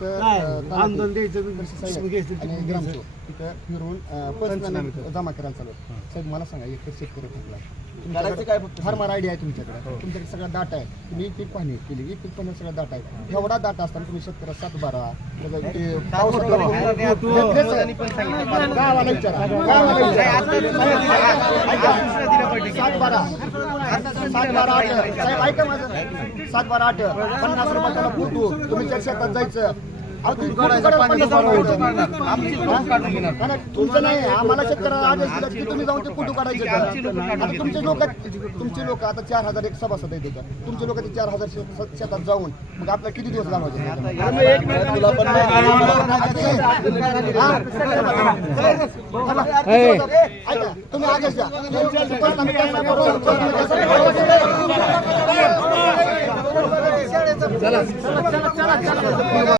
तिथं नाही, अं, आंदोलन द्यायचं, घ्यायचं, आणि. ग्रामसेवक तिथं फिरून अं, पंचनामे जमा करायला चालू आहे. साहेब मला सांगा एक शेतकरी ठोकला करायचं काय फक्त? फार्मर आयडिया आहे तुमच्याकडे तुमच्याकडे सगळा डाटा आहे तुम्ही एक पीक पाहणी केली एक पीक पाहणी सगळा डाटा आहे एवढा डाटा असताना तुम्ही शेतकऱ्या सात बारा त्याचं ते हे- हे पण सांगितलं. गावाला विचारा गावाला विचारा ऐका, सात बारा सात बारा आठ साहेब ऐका माझं सात बारा आठ पन्नास रुपयाला फोटो तुम्ही त्या शेतात जायचं तुमचं नाही आम्हाला शेतकऱ्याला आदेश दिला की तुम्ही जाऊन ते फोटो काढायचे का? तुमचे लोक तुमचे लोक आता चार हजार एक सभासद आहेत त्याच्यात. तुमचे लोक ते चार हजार शेत- शेतात जाऊन मग आपल्याला किती दिवस लावायचे तुम्ही आदेश द्या चला.